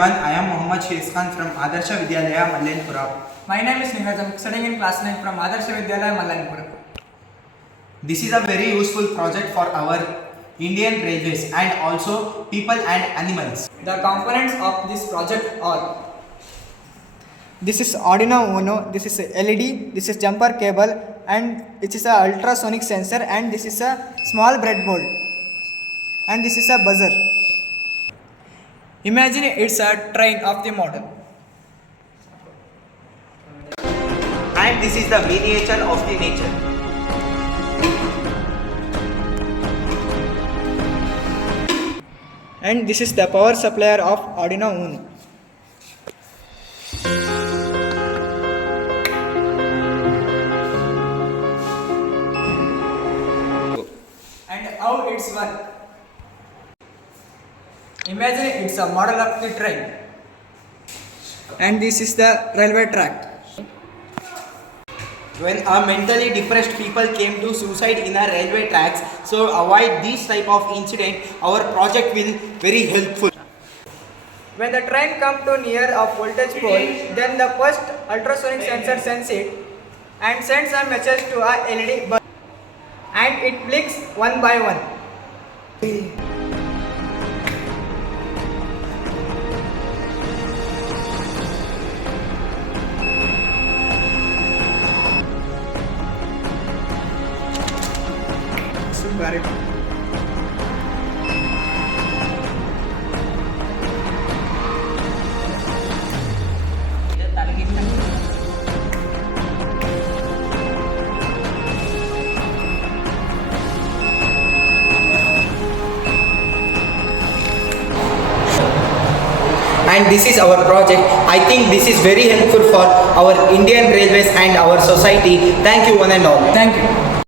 everyone, I am Mohammad Shehzkan from Adarsha Vidyalaya, Mallenpura. My name is Nihaz. I am studying in class 9 from Adarsha Vidyalaya, Mallenpura. This is a very useful project for our Indian Railways and also people and animals. The components of this project are: this is Arduino Uno, this is a LED, this is jumper cable, and it is a ultrasonic sensor, and this is a small breadboard, and this is a buzzer. imagine it's a train of the model. And this is the miniature of the nature. And this is the power supplier of Arduino Uno. And how it's work. Imagine it's a model of the train. And this is the railway track. When a mentally depressed people came to suicide in our railway tracks, so avoid this type of incident, our project will very helpful. When the train comes to near a voltage pole, then the first ultrasonic sensor senses it and sends a message to a LED bulb, and it blinks one by one. Very And this is our project. I think this is very helpful for our Indian Railways and our society. Thank you one and all. Thank you.